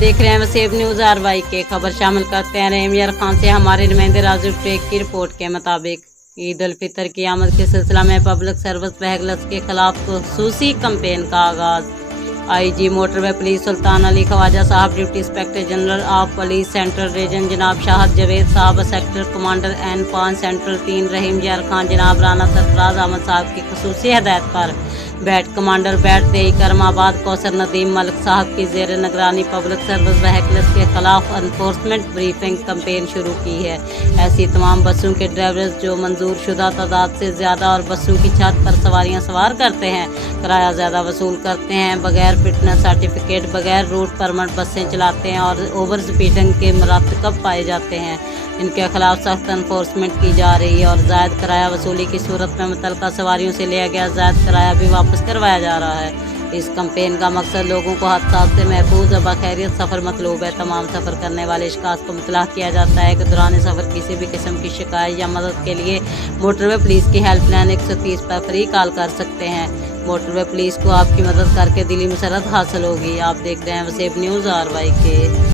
देख रहे हैं वसीब न्यूज़ RY के। खबर शामिल करते हैं रहीम यार खान से। हमारे नुमाइंदे राजू टेक की रिपोर्ट के मुताबिक ईद उल फितर की आमद के सिलसिला में पब्लिक सर्विस व्हीकल्स के खिलाफ खुसूसी कैंपेन का आगाज। IG motorway police Sultan Ali Khwaja Sahab, deputy inspector general of police central region जनाब शाहद जवेद साहब, सेक्टर कमांडर N5 सेंट्रल 3 रहीम यार खान जनाब राना सरफराज अहमद साहब की खुसूसी हदायत पर बैट कमांडर बैट तेई करमाबाद कौसर नदीम मलिक साहब की ज़ेर निगरानी पब्लिक सर्विस व्हीकल्स के खिलाफ एनफोर्समेंट ब्रीफिंग कैंपेन शुरू की है। ऐसी तमाम बसों के ड्राइवर्स जो मंजूर शुदा तादाद से ज़्यादा और बसों की छत पर सवारियां सवार करते हैं, किराया ज़्यादा वसूल करते हैं, बगैर फिटनेस सर्टिफिकेट, बगैर रूट परमिट बसें चलाते हैं और ओवर स्पीडिंग के मरातकब पाए जाते हैं, इनके खिलाफ सख्त एनफोर्समेंट की जा रही है और ज़ायद किराया वसूली की सूरत में मुतल्लिका सवारियों से लिया गया ज़ायद किराया भी वापस करवाया जा रहा है। इस कैंपेन का मकसद लोगों को हादसा से महफूज और बखैरियत सफ़र मतलूब है। तमाम सफ़र करने वाले शिकायत को मुतलक़ किया जाता है कि दौरान सफ़र किसी भी किस्म की शिकायत या मदद के लिए मोटरवे पुलिस की हेल्पलाइन 130 पर फ्री कॉल कर सकते हैं। मोटरवे पुलिस को आपकी मदद करके दिली मसरत हासिल होगी। आप देख रहे हैं वसीब न्यूज़ RY के।